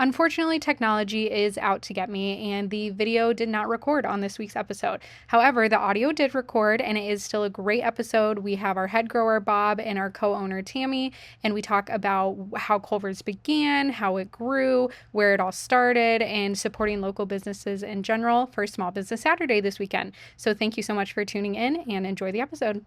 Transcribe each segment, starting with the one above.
Unfortunately, technology is out to get me, and the video did not record on this week's episode. However, the audio did record, and it is still a great episode. We have our head grower, Bob, and our co-owner, Tami, and we talk about how Culver's began, how it grew, where it all started, and supporting local businesses in general for Small Business Saturday this weekend. So thank you so much for tuning in, and enjoy the episode.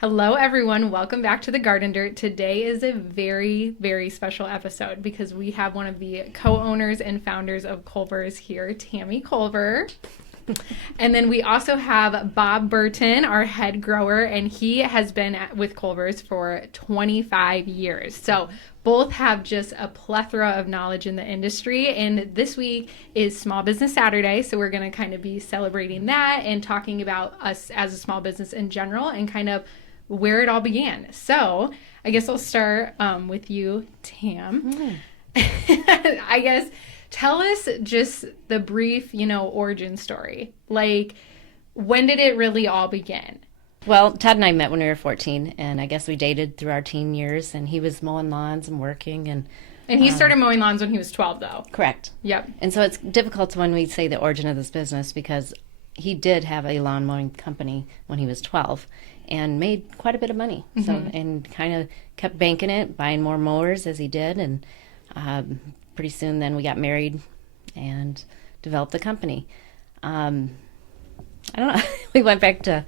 Hello, everyone. Welcome back to the Garden Dirt. Today is a very, very special episode because we have one of the co-owners and founders of Culver's here, Tami Culver. And then we also have Bob Burton, our head grower, and he has been with Culver's for 25 years. So both have just a plethora of knowledge in the industry. And this week is Small Business Saturday, so we're going to kind of be celebrating that and talking about us as a small business in general and kind of where it all began. So I guess I'll start with you, Tam. I guess tell us just the brief, origin story. Like, when did it really all begin? Well, Todd and I met when we were 14, and I guess we dated through our teen years, and he was mowing lawns and working. And he started mowing lawns when he was 12, though. Correct. Yep. And so it's difficult when we say the origin of this business because he did have a lawn mowing company when he was 12 and made quite a bit of money. Mm-hmm. So, and kind of kept banking it, buying more mowers as he did. And pretty soon then we got married and developed the company. I don't know. We went back to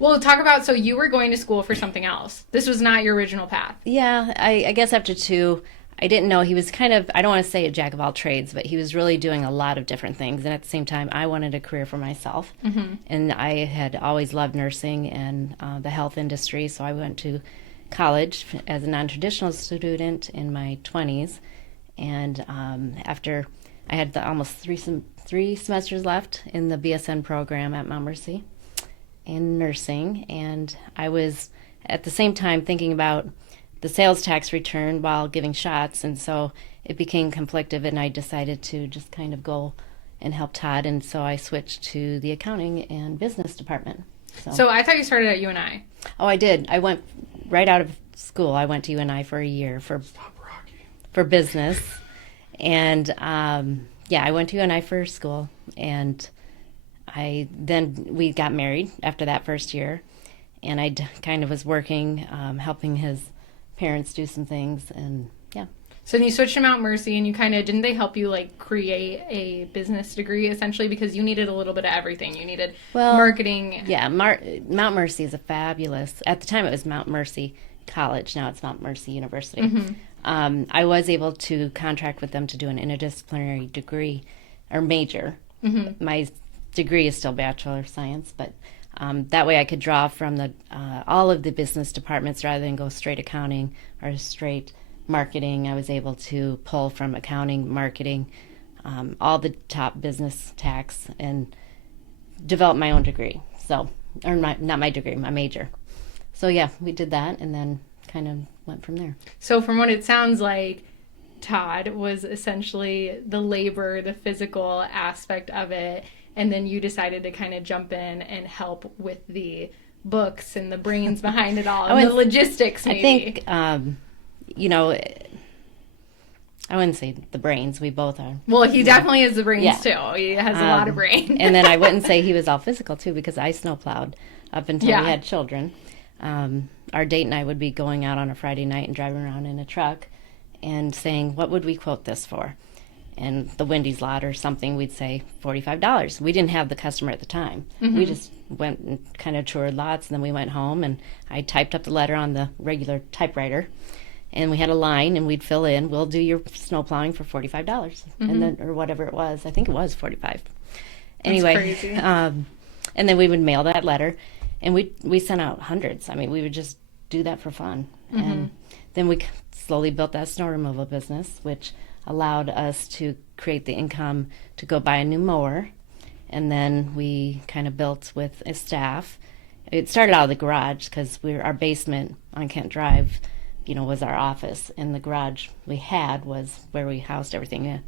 Well, talk about, so you were going to school for something else. This was not your original path. Yeah, I guess after 2, I didn't know he was kind of, I don't want to say a jack of all trades, but he was really doing a lot of different things. And at the same time, I wanted a career for myself. Mm-hmm. And I had always loved nursing and the health industry. So I went to college as a non-traditional student in my 20s. And after I had almost three semesters left in the BSN program at Mount Mercy in nursing. And I was at the same time thinking about the sales tax return while giving shots, and so it became conflictive, and I decided to just kind of go and help Todd, and so I switched to the accounting and business department. So I thought you started at UNI. Oh, I did. I went right out of school. I went to UNI for a year for business, and I went to UNI for school, and we got married after that first year, and I kind of was working, helping his parents do some things, and yeah. So then you switched to Mount Mercy, and you didn't they help you create a business degree essentially, because you needed a little bit of everything. You needed marketing. Yeah, Mount Mercy is at the time it was Mount Mercy College, now it's Mount Mercy University. Mm-hmm. I was able to contract with them to do an interdisciplinary degree or major. Mm-hmm. My degree is still Bachelor of Science, but that way I could draw from all of the business departments rather than go straight accounting or straight marketing. I was able to pull from accounting, marketing, all the top business tax, and develop my own degree. Not my degree, my major. So yeah, we did that and then kind of went from there. So from what it sounds like, Todd was essentially the labor, the physical aspect of it. And then you decided to kind of jump in and help with the books and the brains behind it all, and the logistics, maybe. I think, I wouldn't say the brains. We both are. Well, he definitely has the brains, too. He has a lot of brain. And then I wouldn't say he was all physical, too, because I snowplowed up until we had children. Our date and I would be going out on a Friday night and driving around in a truck and saying, what would we quote this for? And the Wendy's lot or something, we'd say $45. We didn't have the customer at the time. Mm-hmm. We just went and kind of toured lots, and then we went home, and I typed up the letter on the regular typewriter, and we had a line, and we'd fill in, we'll do your snow plowing for $45, mm-hmm. and then, or whatever it was. I think it was $45. Anyway, that's crazy. And then we would mail that letter, and we sent out hundreds. I mean, we would just do that for fun. Mm-hmm. And then we slowly built that snow removal business, which allowed us to create the income to go buy a new mower. And then we kind of built with a staff. It started out of the garage because our basement on Kent Drive, was our office. And the garage we had was where we housed everything.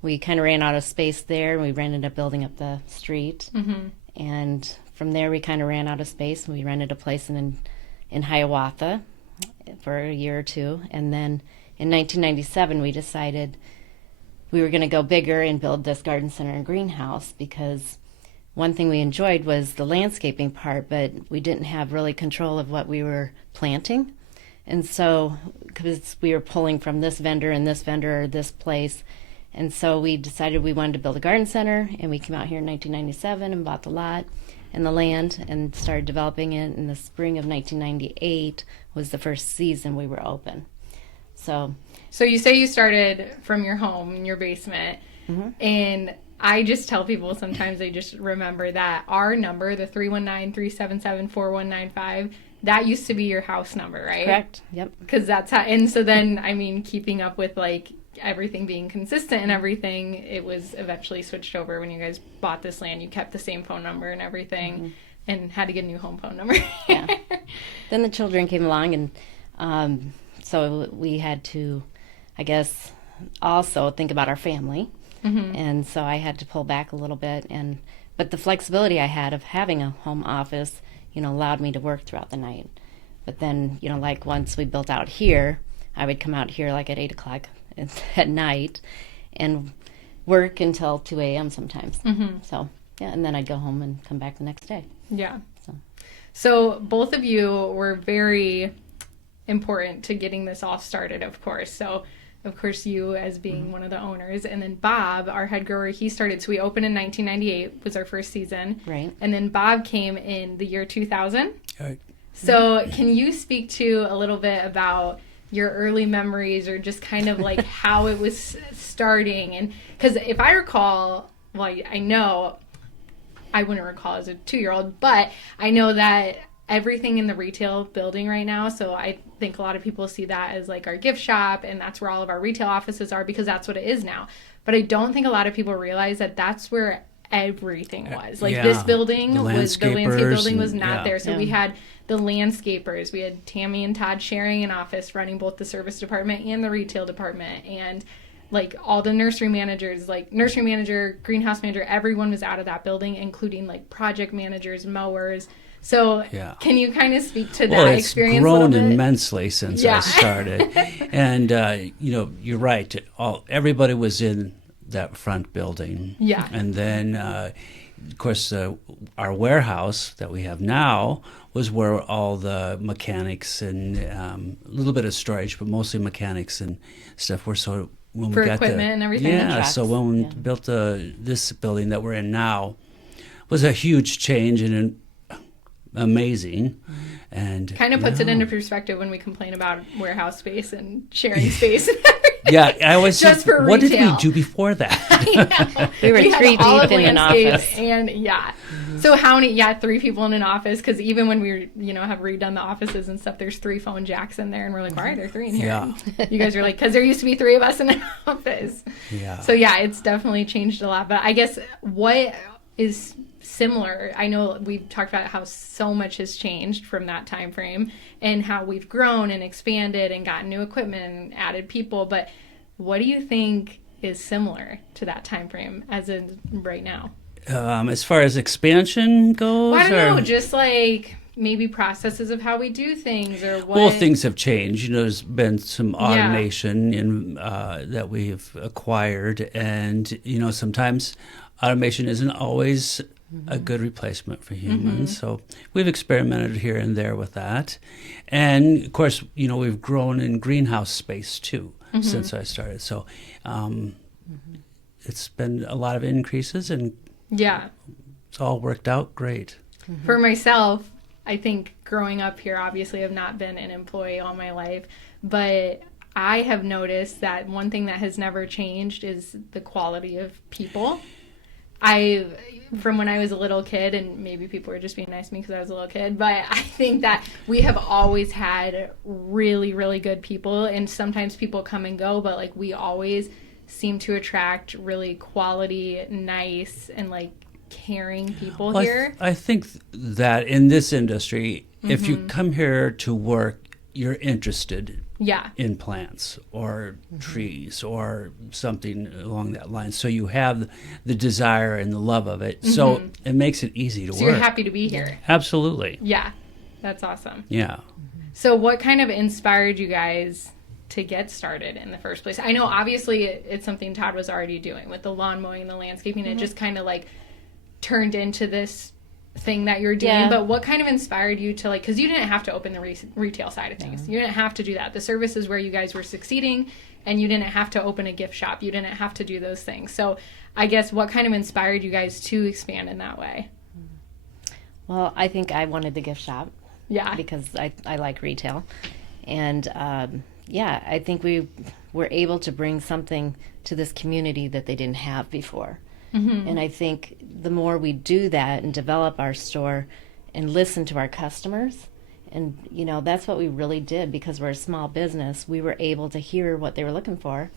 We kind of ran out of space there, and we rented a building up the street. Mm-hmm. And from there, we kind of ran out of space, and we rented a place in Hiawatha for a year or two. And then in 1997, we decided we were going to go bigger and build this garden center and greenhouse, because one thing we enjoyed was the landscaping part, but we didn't have really control of what we were planting. And so, because we were pulling from this vendor and this vendor or this place, and so we decided we wanted to build a garden center, and we came out here in 1997 and bought the lot and the land and started developing it. In the spring of 1998 was the first season we were open. So you say you started from your home in your basement, and I just tell people sometimes they just remember that our number, the 319-377-4195, that used to be your house number, right? Correct. Yep. Because that's how, and so then, I mean, keeping up with like everything being consistent and everything, it was eventually switched over when you guys bought this land. You kept the same phone number and everything, and had to get a new home phone number. Yeah. Then the children came along, and so we had to, I guess, also think about our family. And so I had to pull back a little bit, but the flexibility I had of having a home office, allowed me to work throughout the night. But then, like once we built out here, I would come out here like at 8 o'clock at night and work until 2 a.m. sometimes. So, yeah, and then I'd go home and come back the next day. Yeah. So both of you were very important to getting this all started, of course. So, of course, you as being one of the owners, and then Bob, our head grower, he started. So we opened in 1998 was our first season, right? And then Bob came in the year 2000. Right. So can you speak to a little bit about your early memories, or just kind of like how it was starting? And because if I recall, well, I know I wouldn't recall as a 2-year-old, but I know that everything in the retail building right now, so I think a lot of people see that as like our gift shop, and that's where all of our retail offices are, because that's what it is now. But I don't think a lot of people realize that that's where everything was. Like this building the landscape building was not there. So we had the landscapers, we had Tami and Todd sharing an office running both the service department and the retail department, and like all the nursery managers, like nursery manager, greenhouse manager, everyone was out of that building, including like project managers, mowers. So can you kind of speak to that experience a little bit? It's grown immensely since I started. And, you're right. Everybody was in that front building. Yeah. And then, of course, our warehouse that we have now was where all the mechanics and a little bit of storage, but mostly mechanics and stuff were. So when for we got equipment and everything. Yeah. So when we built this building that we're in now, was a huge change and amazing, and kind of puts it into perspective when we complain about warehouse space and sharing space. Yeah, I always just think, for what retail. Did we do before that? We were three deep in an office, and so how many? 3 people in an office, because even when we have redone the offices and stuff, there's 3 phone jacks in there, and we're like, why are there 3 in here? Yeah. You guys are like, because there used to be 3 of us in an office. Yeah. So it's definitely changed a lot. But I guess what is similar, I know we've talked about how so much has changed from that time frame, and how we've grown and expanded and gotten new equipment and added people, but what do you think is similar to that time frame as in right now? As far as expansion goes? Well, I don't know, just like maybe processes of how we do things, or what? Well, things have changed. There's been some automation in that we've acquired, and sometimes automation isn't always a good replacement for humans. So we've experimented here and there with that. And of course, we've grown in greenhouse space too since I started. So it's been a lot of increases, and it's all worked out great. For myself, I think growing up here, obviously I've not been an employee all my life, but I have noticed that one thing that has never changed is the quality of people. From when I was a little kid, and maybe people were just being nice to me because I was a little kid, but I think that we have always had really, really good people, and sometimes people come and go, but like we always seem to attract really quality, nice, and like caring people here. I think that in this industry, if you come here to work, you're interested in plants or trees or something along that line. So you have the desire and the love of it. So it makes it easy to work. So you're happy to be here. Absolutely. Yeah. That's awesome. Yeah. So what kind of inspired you guys to get started in the first place? I know obviously it's something Todd was already doing with the lawn mowing and the landscaping. It just kind of like turned into this thing that you're doing. But what kind of inspired you to, like, because you didn't have to open the retail side of things. You didn't have to do that. The service is where you guys were succeeding, and you didn't have to open a gift shop. You didn't have to do those things. So I guess what kind of inspired you guys to expand in that way? Well, I think I wanted the gift shop. Yeah. Because I like retail. And I think we were able to bring something to this community that they didn't have before. And I think the more we do that and develop our store and listen to our customers, and, that's what we really did because we're a small business. We were able to hear what they were looking for,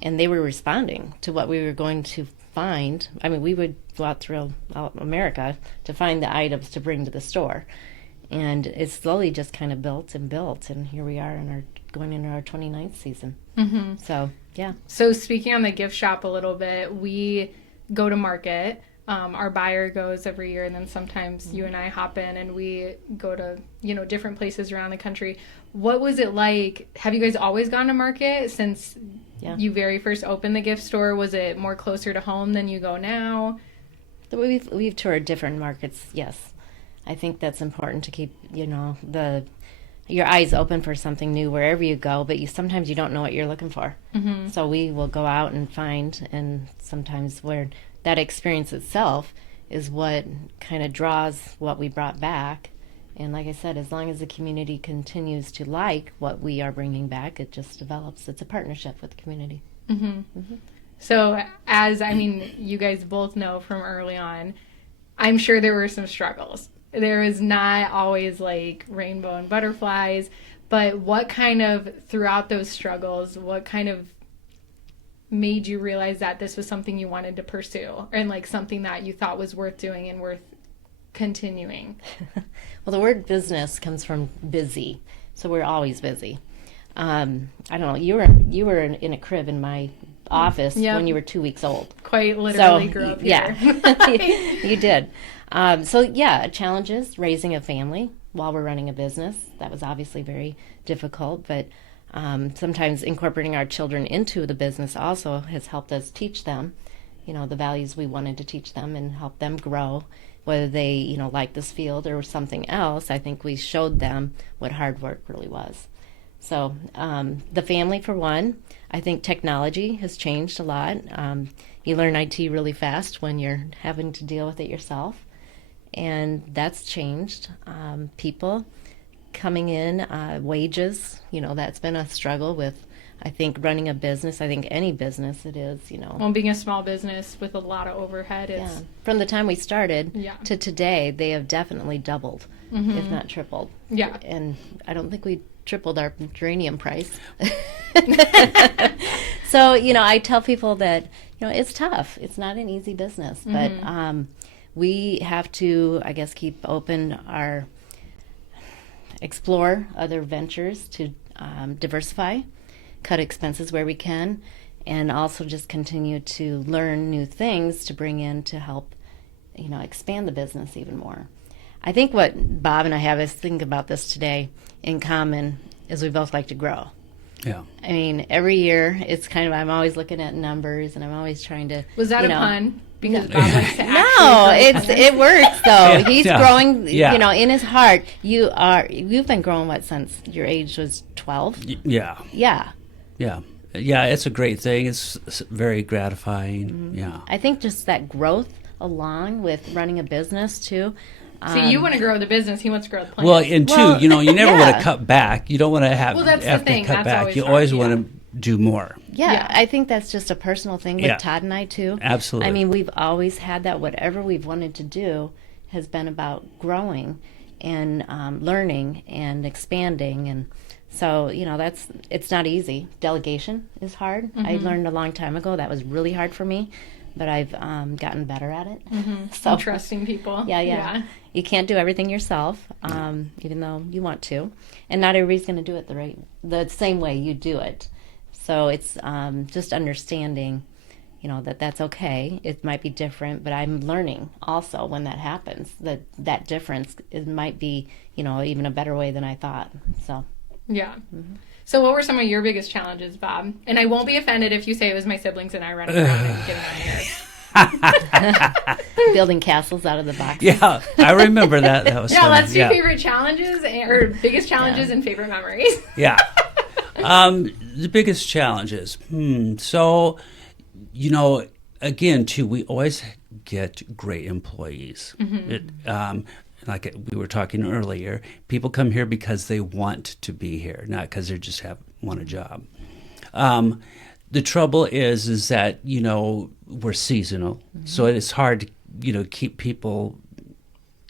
and they were responding to what we were going to find. I mean, we would go out through America to find the items to bring to the store. And it slowly just kind of built, and here we are going into our 29th season. So, yeah. So speaking on the gift shop a little bit, we go to market. Our buyer goes every year, and then sometimes you and I hop in and we go to, different places around the country. What was it like? Have you guys always gone to market since you very first opened the gift store? Was it more closer to home than you go now? We've toured different markets, yes. I think that's important to keep, your eyes open for something new wherever you go, but sometimes you don't know what you're looking for. So we will go out and find, and sometimes where that experience itself is what kind of draws what we brought back. And like I said, as long as the community continues to like what we are bringing back, it just develops. It's a partnership with the community. So you guys both know from early on, I'm sure there were some struggles. There is not always like rainbow and butterflies, but what kind of, throughout those struggles, what kind of made you realize that this was something you wanted to pursue, and like something that you thought was worth doing and worth continuing? Well, the word business comes from busy, so we're always busy. I don't know. You were in a crib in my office when you were 2 weeks old. Quite literally grew up here. Yeah, you did. Challenges, raising a family while we're running a business. That was obviously very difficult, but sometimes incorporating our children into the business also has helped us teach them, the values we wanted to teach them and help them grow, whether they, like this field or something else. I think we showed them what hard work really was. So the family, for one. I think technology has changed a lot. You learn IT really fast when you're having to deal with it yourself, and that's changed. People coming in, wages, that's been a struggle with, I think, running a business. I think any business it is, Well, being a small business with a lot of overhead is... From the time we started to today, they have definitely doubled, if not tripled. Yeah. And I don't think we tripled our geranium price. So, I tell people that, it's tough. It's not an easy business, but we have to, I guess, keep open explore other ventures to diversify, cut expenses where we can, and also just continue to learn new things to bring in to help, expand the business even more. I think what Bob and I have is thinking about this today in common is we both like to grow. Yeah. I mean, every year it's kind of, I'm always looking at numbers and I'm always trying to. Was that a pun? Because Bob likes to No, it works though. He's growing, in his heart. You've been growing what, since your age was 12? Yeah. Yeah. Yeah. Yeah, it's a great thing. It's very gratifying. Yeah. I think just that growth along with running a business too. See, you want to grow the business. He wants to grow the plants. Well, and two, you never want to cut back. You don't want to have, that's have the thing. to cut That's back. always You hard, always want to do more. Yeah, I think that's just a personal thing with Todd and I too. Absolutely. I mean, we've always had that. Whatever we've wanted to do has been about growing and learning and expanding. And so, it's not easy. Delegation is hard. I learned a long time ago that was really hard for me, but I've gotten better at it. So trusting people. Yeah. You can't do everything yourself, even though you want to, and not everybody's going to do it the same way you do it. So it's just understanding, that's okay. It might be different, but I'm learning also when that happens that difference. It might be, even a better way than I thought. So yeah. So what were some of your biggest challenges, Bob? And I won't be offended if you say it was my siblings and I running around and getting on nerves. Building castles out of the box. Yeah, I remember that. That was Yeah, funny. let's do favorite challenges or biggest challenges and favorite memories. Yeah. The biggest challenges. So, again, too, we always get great employees. Like we were talking earlier, people come here because they want to be here, not because they just want a job. The trouble is that, we're seasonal. So it's hard to, keep people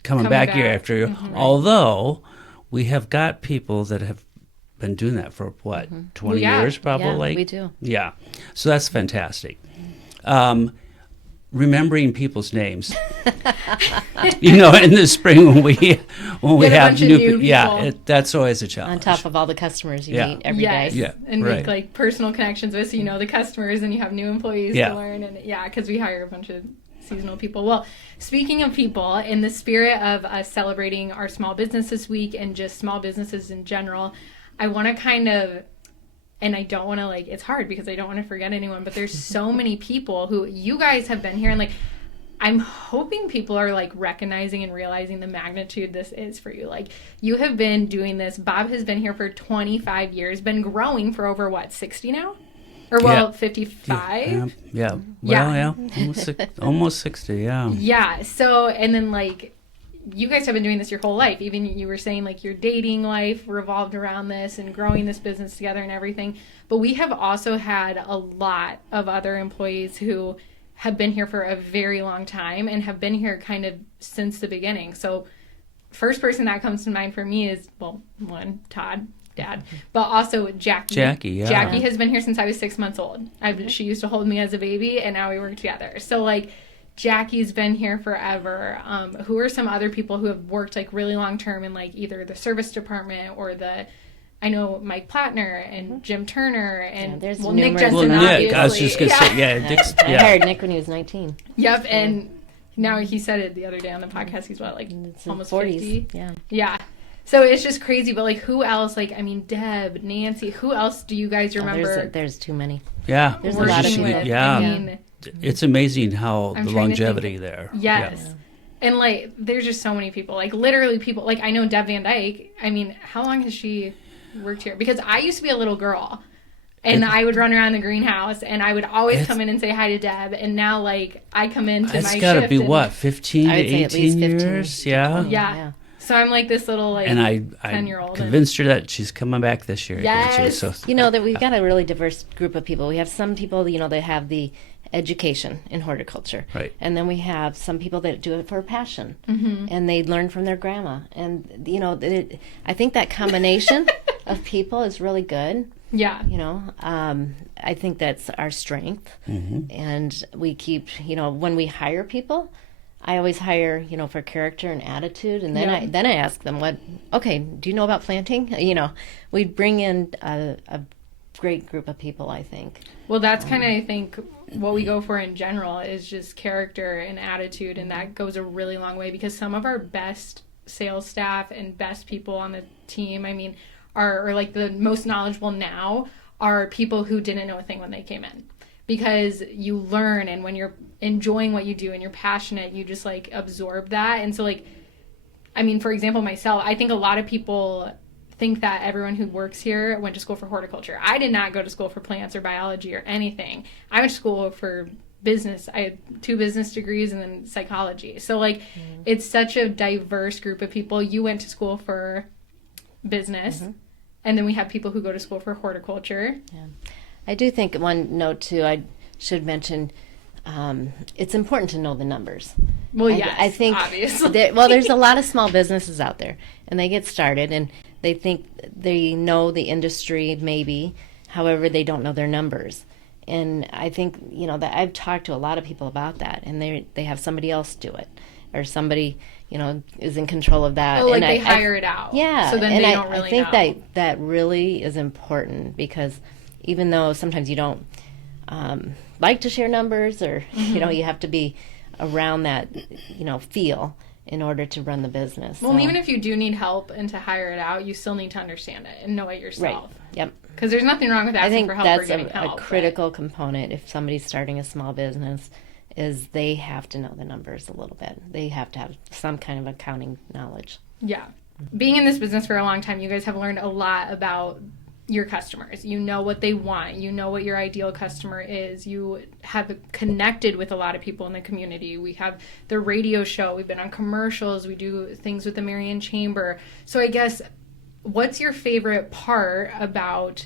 coming back year after year. Although we have got people that have been doing that for, 20 years probably? Yeah, we do. Yeah. So that's fantastic. Remembering people's names. In the spring when we have new people. Yeah, that's always a challenge. On top of all the customers you meet every day. Yeah, and make like personal connections with, so you know the customers and you have new employees to learn. And because we hire a bunch of seasonal people. Well, speaking of people, in the spirit of us celebrating our small business this week and just small businesses in general, I want to kind of, and I don't want to it's hard because I don't want to forget anyone, but there's so many people who you guys have been here, and I'm hoping people are recognizing and realizing the magnitude this is for you. You have been doing this. Bob has been here for 25 years, been growing for over 60 now? Or 55? Yeah. Well, almost 60, yeah. Yeah. So, and then you guys have been doing this your whole life. Even you were saying your dating life revolved around this and growing this business together and everything. But we have also had a lot of other employees who have been here for a very long time and have been here kind of since the beginning. So first person that comes to mind for me is, one, Todd, Dad, but also Jackie. Jackie has been here since I was 6 months old. She used to hold me as a baby, and now we work together. So Jackie's been here forever. Who are some other people who have worked really long term in either the service department or I know Mike Plattner and Jim Turner and there's Nick numerous. Jensen, Nick, I was just going to say, Nick's, I hired Nick when he was 19. Yep, and now he said it the other day on the podcast. He's almost 40s. 50. Yeah. So it's just crazy, but who else? Deb, Nancy. Who else do you guys remember? There's too many. Yeah, there's a lot of people. Yeah, it's amazing how the longevity there. Yes, and there's just so many people. Literally people. I know Deb Van Dyke. How long has she worked here? Because I used to be a little girl, and I would run around the greenhouse, and I would always come in and say hi to Deb. And now I come into my shift. It's got to be 15 to 18 years? Yeah. So I'm this little and I 10-year-old. Convinced her that she's coming back this year. Yes. So, that we've got a really diverse group of people. We have some people, that have the education in horticulture. Right. And then we have some people that do it for passion. And they learn from their grandma. And, I think that combination of people is really good. Yeah. I think that's our strength. And we keep, when we hire people, I always hire, for character and attitude, and then I ask them, do you know about planting? We bring in a great group of people, I think. Well, that's kind of, I think, what we go for in general is just character and attitude, and that goes a really long way because some of our best sales staff and best people on the team, are the most knowledgeable now are people who didn't know a thing when they came in. Because you learn, and when you're enjoying what you do and you're passionate, you just absorb that. And so for example, myself, I think a lot of people think that everyone who works here went to school for horticulture. I did not go to school for plants or biology or anything. I went to school for business. I had 2 business degrees and then psychology. So it's such a diverse group of people. You went to school for business, and then we have people who go to school for horticulture. Yeah. I do think one note too, I should mention, it's important to know the numbers. Well, yes, I think obviously. There's a lot of small businesses out there, and they get started, and they think they know the industry maybe, however, they don't know their numbers. And I think, that I've talked to a lot of people about that, and they have somebody else do it, or somebody, is in control of that. Oh, and they hire it out. Yeah. So then and they don't really know. I think that really is important because even though sometimes you don't like to share numbers or, you have to be around that, feel in order to run the business. Well, and even if you do need help and to hire it out, you still need to understand it and know it yourself. Yep. Because there's nothing wrong with I asking think for help or that's getting a help. critical component if somebody's starting a small business is they have to know the numbers a little bit. They have to have some kind of accounting knowledge. Yeah. Being in this business for a long time, you guys have learned a lot about your customers. You know what they want. You know what your ideal customer is. You have connected with a lot of people in the community. We have the radio show. We've been on commercials. We do things with the Marion Chamber. So I guess, what's your favorite part about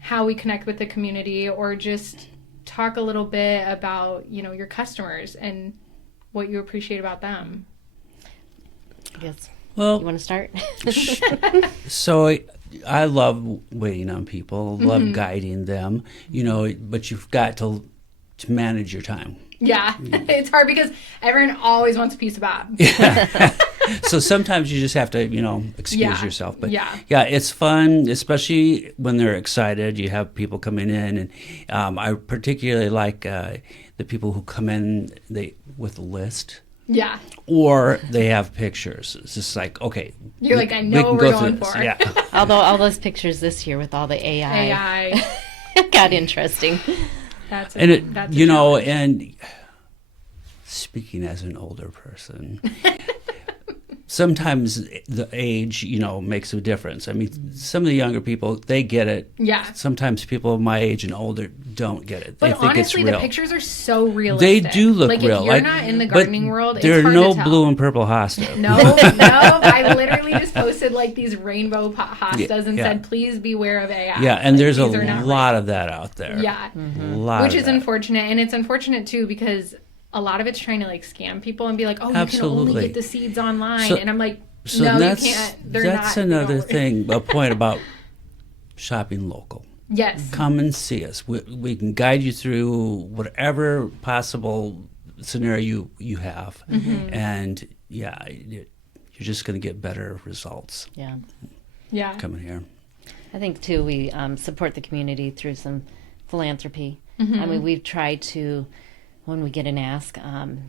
how we connect with the community, or just talk a little bit about, your customers and what you appreciate about them? I guess. Well, you want to start? So I love waiting on people, love guiding them, but you've got to manage your time. Yeah, it's hard because everyone always wants a piece of Bob. So sometimes you just have to, excuse yourself. But yeah, it's fun, especially when they're excited. You have people coming in, and I particularly like the people who come in with a list. Yeah. Or they have pictures. It's just like, okay. You're like, I know what we're going for. Yeah. Although all those pictures this year with all the AI. got interesting. That's and speaking as an older person, sometimes the age, makes a difference. I mean, some of the younger people, they get it. Yeah. Sometimes people of my age and older don't get it. They but think honestly, it's real. the pictures are so realistic. They do look like, real. If you're not in the gardening world, it's there hard are no to tell. blue and purple hostas. No. I literally just posted these rainbow hostas and said, please beware of AI. Yeah, and there's a lot of that out there. Yeah. Which is unfortunate. And it's unfortunate, too, because a lot of it's trying to scam people and be like, oh, Absolutely. You can only get the seeds online. So, and I'm like, so no, that's, you can't. That's another thing, a point about shopping local. Yes. Come and see us. We can guide you through whatever possible scenario you have. And, you're just going to get better results. Yeah. Coming here. I think, too, we support the community through some philanthropy. I mean, we've tried to, when we get an ask,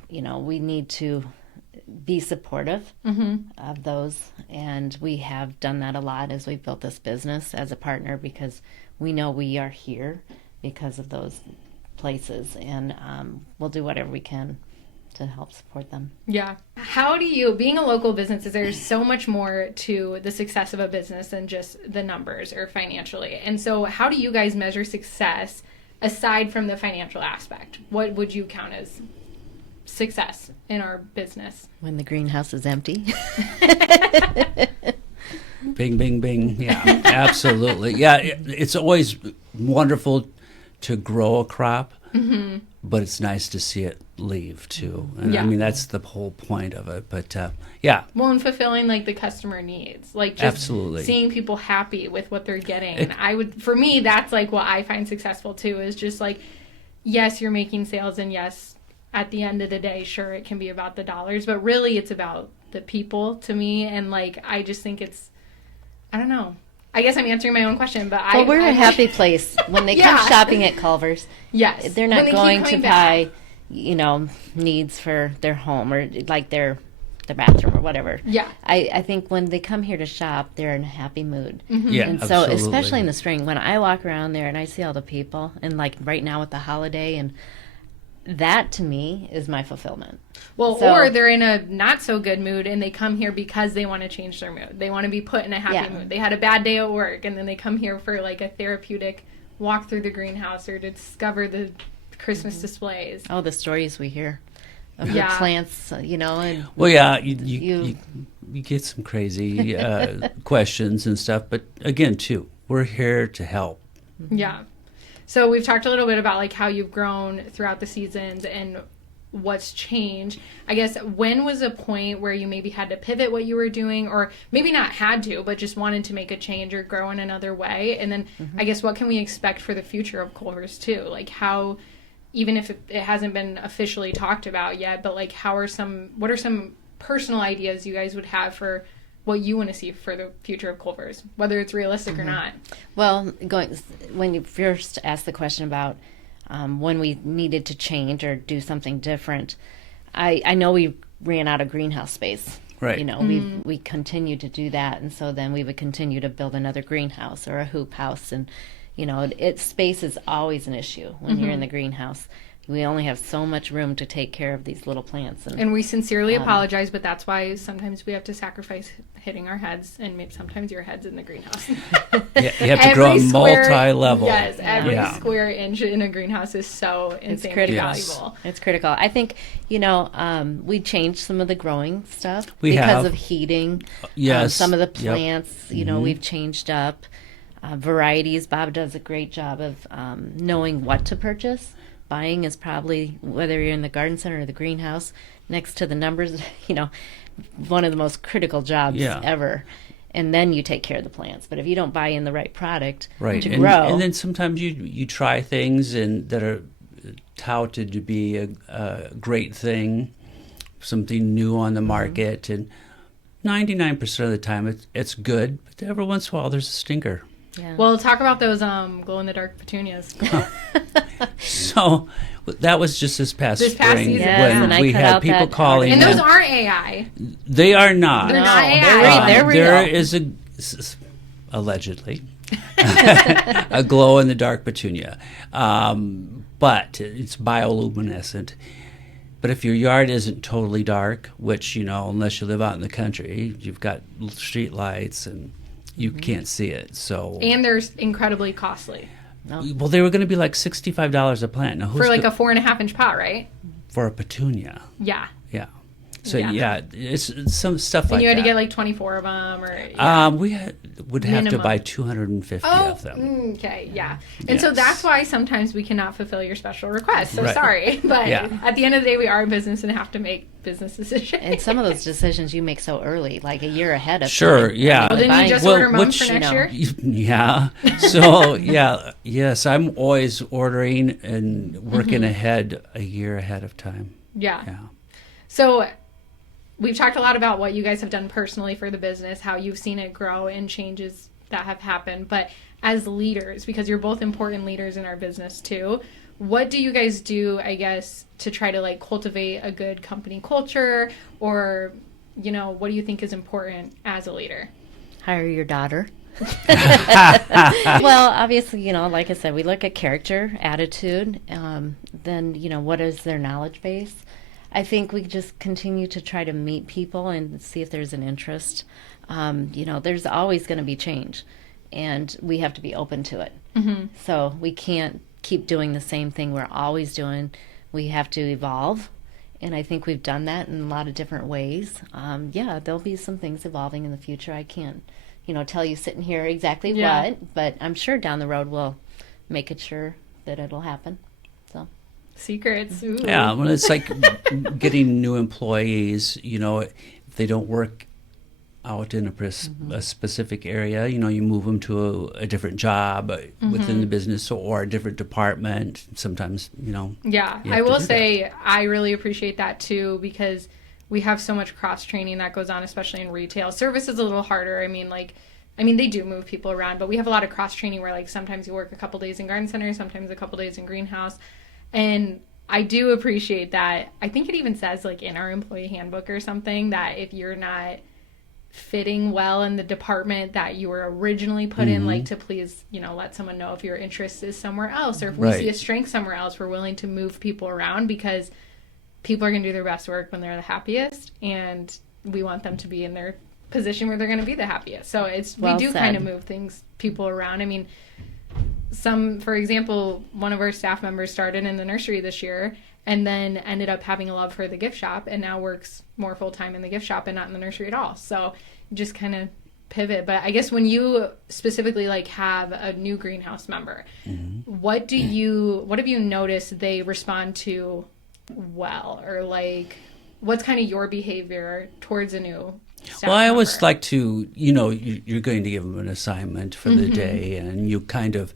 we need to be supportive of those, and we have done that a lot as we've built this business as a partner, because we know we are here because of those places, and we'll do whatever we can to help support them. Yeah. How do you, being a local business, there's so much more to the success of a business than just the numbers or financially, and so how do you guys measure success aside from the financial aspect? What would you count as success in our business? When the greenhouse is empty. Bing, bing, bing. Yeah, absolutely. Yeah, it's always wonderful to grow a crop, but it's nice to see it leave, too. And I mean, that's the whole point of it. But, Well, and fulfilling, the customer needs. Just absolutely. Seeing people happy with what they're getting. And for me, that's, what I find successful, too, is just, yes, you're making sales, and yes, at the end of the day, sure, it can be about the dollars, but really it's about the people to me. And I just think I don't know. I guess I'm answering my own question, but we're a happy place. When they come shopping at Culver's, yes, they're not going to buy, needs for their home or their bathroom or whatever. Yeah. I think when they come here to shop, they're in a happy mood. Yeah, and so, absolutely. especially in the spring, when I walk around there and I see all the people, and right now with the holiday, and that to me is my fulfillment. Well, or they're in a not so good mood and they come here because they want to change their mood. They want to be put in a happy mood. They had a bad day at work, and then they come here for a therapeutic walk through the greenhouse or to discover the Christmas displays. Oh, the stories we hear of the plants, and you get some crazy questions and stuff, but again, too, we're here to help. Yeah. So we've talked a little bit about how you've grown throughout the seasons and what's changed. I guess, when was a point where you maybe had to pivot what you were doing, or maybe not had to, but just wanted to make a change or grow in another way? And then I guess, what can we expect for the future of Culver's too? How, even if it hasn't been officially talked about yet, but what are some personal ideas you guys would have for what you want to see for the future of Culver's, whether it's realistic or not? Well, when you first asked the question about when we needed to change or do something different, I know we ran out of greenhouse space. Right. You know, we continue to do that, and so then we would continue to build another greenhouse or a hoop house, and you know, space is always an issue when you're in the greenhouse. We only have so much room to take care of these little plants. And we sincerely apologize, but that's why sometimes we have to sacrifice hitting our heads, and maybe sometimes your head's in the greenhouse. Yeah, you have to grow multi-level. Yes, every square inch in a greenhouse is so insanely valuable. It's critical. I think, you know, we changed some of the growing stuff because of heating. Yes. Some of the plants, you know, we've changed up. Varieties. Bob does a great job of knowing what to purchase. Buying is probably, whether you're in the garden center or the greenhouse, next to the numbers, you know, one of the most critical jobs ever. And then you take care of the plants. But if you don't buy in the right product to grow. And then sometimes you try things that are touted to be a great thing, something new on the market. And 99% of the time it's good. But every once in a while there's a stinker. Yeah. Well, talk about those glow-in-the-dark petunias. So that was just this past spring season. when we had people calling. And those aren't AI. They are not. They're not AI. They're real. There is allegedly a glow-in-the-dark petunia, but it's bioluminescent. But if your yard isn't totally dark, which, you know, unless you live out in the country, you've got street lights and you can't see it. And they're incredibly costly. No. Well, they were going to be like $65 a plant. Now, for like a 4.5-inch pot, right? For a petunia. Yeah. Yeah. So it's some stuff like that. And you had to get like 24 of them, or we would have to buy 250 of them. Okay, yeah. And so that's why sometimes we cannot fulfill your special request. So sorry, but at the end of the day, we are a business and have to make business decisions. And some of those decisions you make so early, like a year ahead of time. Yeah. Well, didn't you just order mums for next year? Yeah. So yes, I'm always ordering and working ahead a year ahead of time. Yeah. So we've talked a lot about what you guys have done personally for the business, how you've seen it grow and changes that have happened. But as leaders, because you're both important leaders in our business too, what do you guys do, I guess, to try to like cultivate a good company culture, or, you know, what do you think is important as a leader? Hire your daughter. Well, obviously, you know, like I said, we look at character, attitude, then, you know, what is their knowledge base? I think we just continue to try to meet people and see if there's an interest. You know, there's always going to be change, and we have to be open to it. So we can't keep doing the same thing we're always doing. We have to evolve, and I think we've done that in a lot of different ways. There'll be some things evolving in the future. I can't, you know, tell you sitting here exactly what, but I'm sure down the road we'll make it sure that it'll happen. So. Secrets. Ooh. Yeah, well, it's like getting new employees. You know, if they don't work out in a specific area, you know, you move them to a different job within the business or a different department. Sometimes, you know. Yeah, I will say I really appreciate that too, because we have so much cross training that goes on, especially in retail. Service is a little harder. I mean, they do move people around, but we have a lot of cross training where, like, sometimes you work a couple days in garden center, sometimes a couple days in greenhouse. And I do appreciate that. I think it even says, like, in our employee handbook or something, that if you're not fitting well in the department that you were originally put in, like, to please, you know, let someone know if your interest is somewhere else, or if we see a strength somewhere else, we're willing to move people around, because people are going to do their best work when they're the happiest, and we want them to be in their position where they're going to be the happiest. So we do kind of move people around. I mean, for example, one of our staff members started in the nursery this year and then ended up having a love for the gift shop and now works more full-time in the gift shop and not in the nursery at all. So just kind of pivot. But I guess when you specifically, like, have a new greenhouse member, what have you noticed they respond to well, or like what's kind of your behavior towards a new staff member? I always like to, you know, you're going to give them an assignment for the day, and you kind of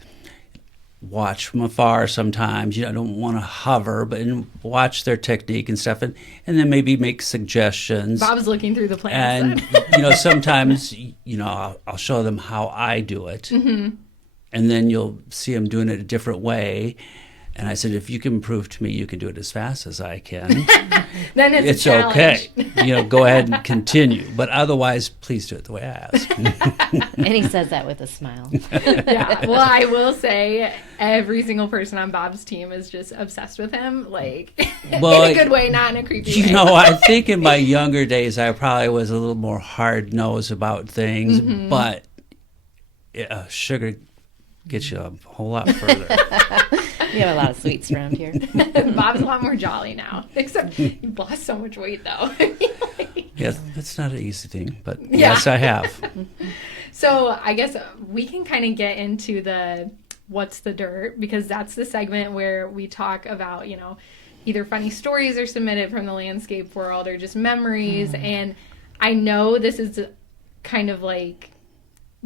watch from afar sometimes. You don't want to hover, but watch their technique and stuff, and then maybe make suggestions. Bob's looking through the plans. And, you know, sometimes, you know, I'll show them how I do it, and then you'll see them doing it a different way. And I said, if you can prove to me you can do it as fast as I can, Then it's a okay. Go ahead and continue. But otherwise, please do it the way I ask. And he says that with a smile. Yeah. Well, I will say every single person on Bob's team is just obsessed with him, like in a good way, not in a creepy way. I think in my younger days, I probably was a little more hard-nosed about things, but sugar gets you a whole lot further. We have a lot of sweets around here. Bob's a lot more jolly now, except you lost so much weight, though. Yeah, that's not an easy thing, but yes, I have. So I guess we can kind of get into the what's the dirt, because that's the segment where we talk about, either funny stories are submitted from the landscape world or just memories. And I know this is kind of like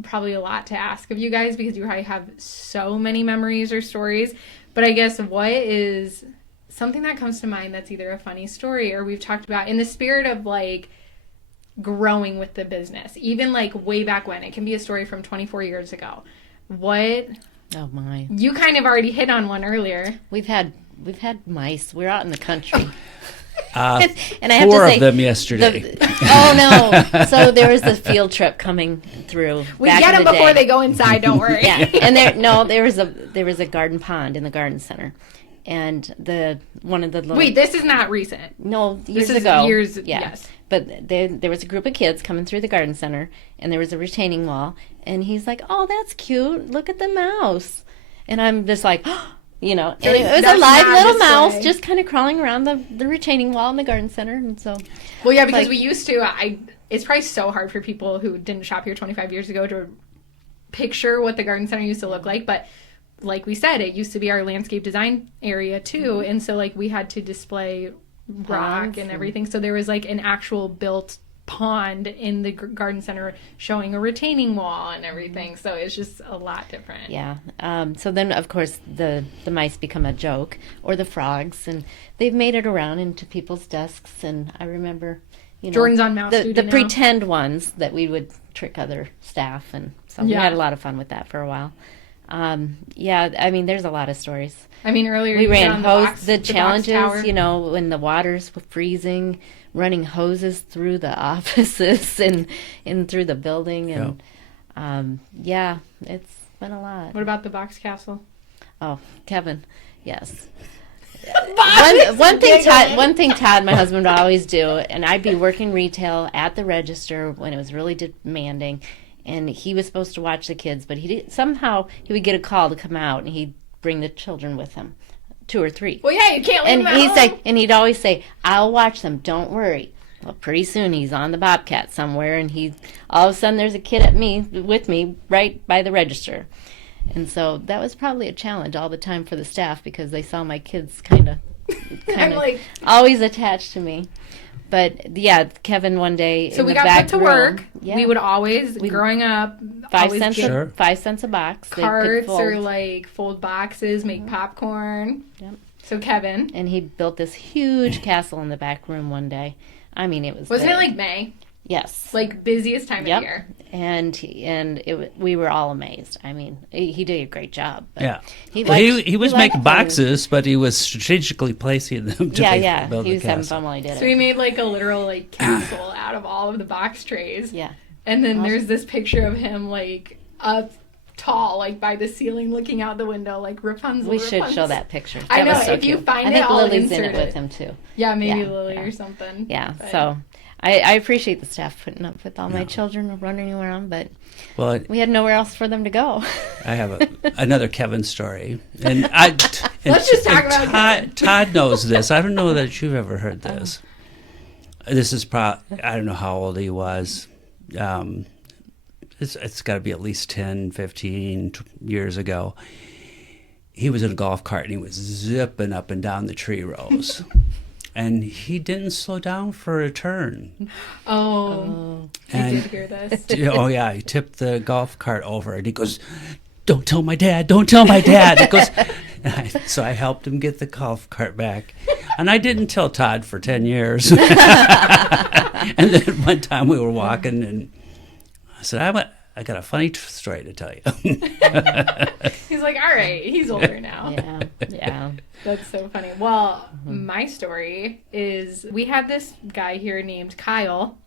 probably a lot to ask of you guys because you probably have so many memories or stories. But I guess what is something that comes to mind that's either a funny story or we've talked about in the spirit of like growing with the business, even like way back when? It can be a story from 24 years ago. What? Oh my! You kind of already hit on one earlier. We've had mice. We're out in the country. And I have 4 of them yesterday. No! So there was this field trip coming through. We get them before they go inside. Don't worry. Yeah, and there was a garden pond in the garden center, and one of the little. Wait, this is not recent. No, years ago. Years. Yeah. Yes. But there was a group of kids coming through the garden center, and there was a retaining wall, and he's like, "Oh, that's cute. Look at the mouse," and I'm just like. And it was a live little mouse just kind of crawling around the retaining wall in the garden center. And so, well, yeah, because we used to, it's probably so hard for people who didn't shop here 25 years ago to picture what the garden center used to look like. But like we said, it used to be our landscape design area too. And so like we had to display rock and everything. So there was like an actual built pond in the garden center showing a retaining wall and everything, so it's just a lot different. Yeah. So then of course the mice become a joke, or the frogs, and they've made it around into people's desks. And I remember Jordan's on mouse the pretend ones that we would trick other staff, and so we had a lot of fun with that for a while. There's a lot of stories. Earlier we ran the challenges, when the waters were freezing, running hoses through the offices and through the building. And it's been a lot. What about the box castle? Oh, Kevin, yes. One thing Todd, my husband, would always do, and I'd be working retail at the register when it was really demanding, and he was supposed to watch the kids, but somehow he would get a call to come out, and he'd bring the children with him. 2 or 3. Well, yeah, you can't leave them at home. And he'd always say, "I'll watch them. Don't worry." Well, pretty soon he's on the Bobcat somewhere, and all of a sudden there's a kid with me right by the register, and so that was probably a challenge all the time for the staff because they saw my kids kind of always attached to me. But yeah, Kevin one day. So we got put to work. Yeah. We would always, growing up, 5 cents a box. Carts or like fold boxes, make popcorn. Yep. So Kevin. And he built this huge castle in the back room one day. It was. Wasn't it like May? Yes. Like busiest time of year. And we were all amazed. He did a great job. Yeah. He was making boxes, but he was strategically placing them to build he was the having fun while he did it. So he made like a literal like castle out of all of the box trays. Yeah. And then there's this picture of him like up tall, like by the ceiling, looking out the window, like Rapunzel. We should show that picture. I know. If you find it, I'll Lily's insert in it with him too. Yeah, maybe Lily or something. Yeah. But. So I appreciate the staff putting up with all my children running around, but we had nowhere else for them to go. I have another Kevin story, and let's just talk about Todd knows this. I don't know that you've ever heard this. This is I don't know how old he was. It's got to be at least 10, 15 years ago. He was in a golf cart, and he was zipping up and down the tree rows. And he didn't slow down for a turn. Oh. I did hear this. He tipped the golf cart over, and he goes, "Don't tell my dad, don't tell my dad." It goes, so I helped him get the golf cart back. And I didn't tell Todd for 10 years. And then one time we were walking, and I said, I got a funny story to tell you. He's like, all right, he's older now. Yeah, yeah. That's so funny. Well, my story is we had this guy here named Kyle,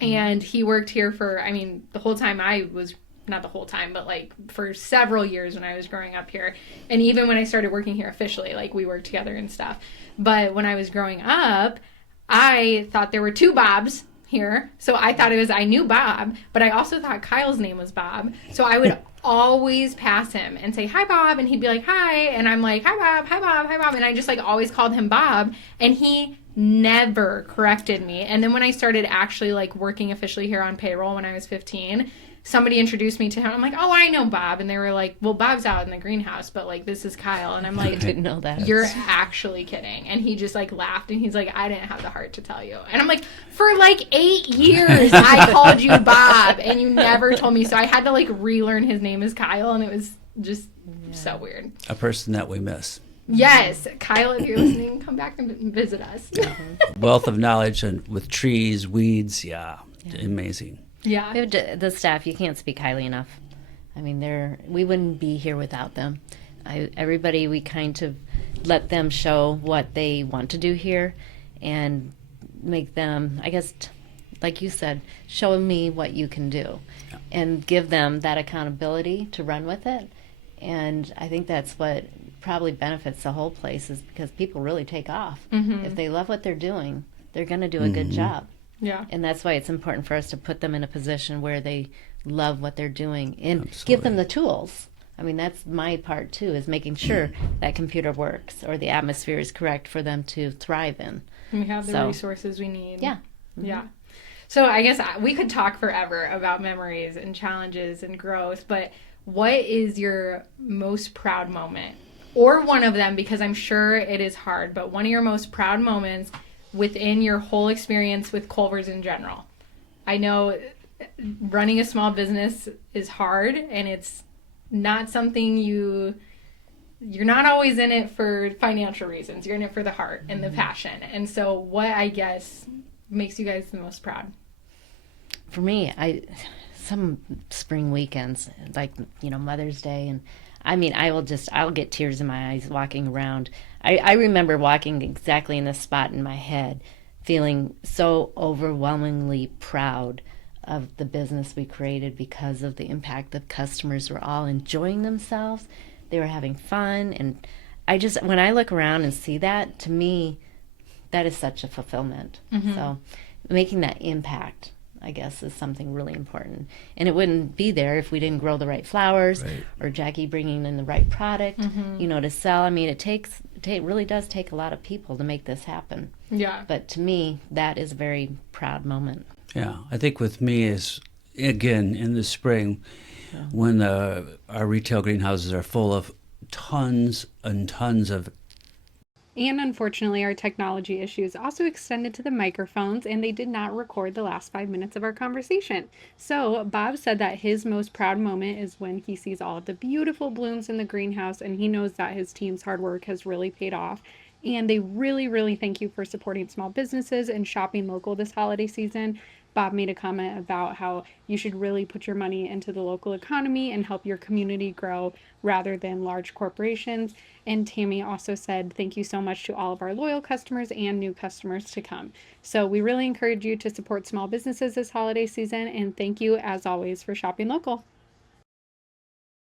and he worked here for, I mean, the whole time I was, not the whole time, but like for several years when I was growing up here. And even when I started working here officially, like we worked together and stuff. But when I was growing up, I thought there were two Bobs here. So I thought I knew Bob, but I also thought Kyle's name was Bob. So I would always pass him and say, hi, Bob. And he'd be like, hi. And I'm like, hi, Bob, hi, Bob, hi, Bob. And I just like always called him Bob. And he never corrected me. And then when I started actually like working officially here on payroll when I was 15, somebody introduced me to him. I'm like, oh, I know Bob. And they were like, well, Bob's out in the greenhouse, but like, this is Kyle. And I'm like, I didn't know that. You're actually kidding. And he just like laughed and he's like, I didn't have the heart to tell you. And I'm like, for like 8 years, I called you Bob and you never told me. So I had to like relearn his name is Kyle. And it was just so weird. A person that we miss. Yes. Kyle, if you're listening, come back and visit us. Wealth of knowledge and with trees, weeds. Yeah. Amazing. Yeah. We have the staff, you can't speak highly enough. I mean, we wouldn't be here without them. Everybody, we kind of let them show what they want to do here and make them, I guess, like you said, show me what you can do and give them that accountability to run with it. And I think that's what probably benefits the whole place is because people really take off. Mm-hmm. If they love what they're doing, they're going to do a good job. Yeah. And that's why it's important for us to put them in a position where they love what they're doing and give them the tools. I mean, that's my part too, is making sure that computer works or the atmosphere is correct for them to thrive in. We have the resources we need. Yeah. Mm-hmm. Yeah. So I guess we could talk forever about memories and challenges and growth, but what is your most proud moment? Or one of them, because I'm sure it is hard, but one of your most proud moments within your whole experience with Culver's in general. I know running a small business is hard and it's not something you're not always in it for financial reasons. You're in it for the heart and the passion. And so what, I guess, makes you guys the most proud? For me, some spring weekends, like, Mother's Day, and I mean, I'll get tears in my eyes walking around. I remember walking exactly in the spot in my head, feeling so overwhelmingly proud of the business we created because of the impact. The customers were all enjoying themselves. They were having fun. And when I look around and see that, to me, that is such a fulfillment. Mm-hmm. So making that impact, I guess, is something really important. And it wouldn't be there if we didn't grow the right flowers or Jackie bringing in the right product, to sell. I mean, it really does take a lot of people to make this happen. Yeah. But to me, that is a very proud moment. Yeah. I think with me is, again, in the spring, when our retail greenhouses are full of tons and tons of. And unfortunately, our technology issues also extended to the microphones, and they did not record the last 5 minutes of our conversation. So Bob said that his most proud moment is when he sees all of the beautiful blooms in the greenhouse, and he knows that his team's hard work has really paid off. And they really, really thank you for supporting small businesses and shopping local this holiday season. Bob made a comment about how you should really put your money into the local economy and help your community grow rather than large corporations. And Tami also said, thank you so much to all of our loyal customers and new customers to come. So we really encourage you to support small businesses this holiday season. And thank you, as always, for shopping local.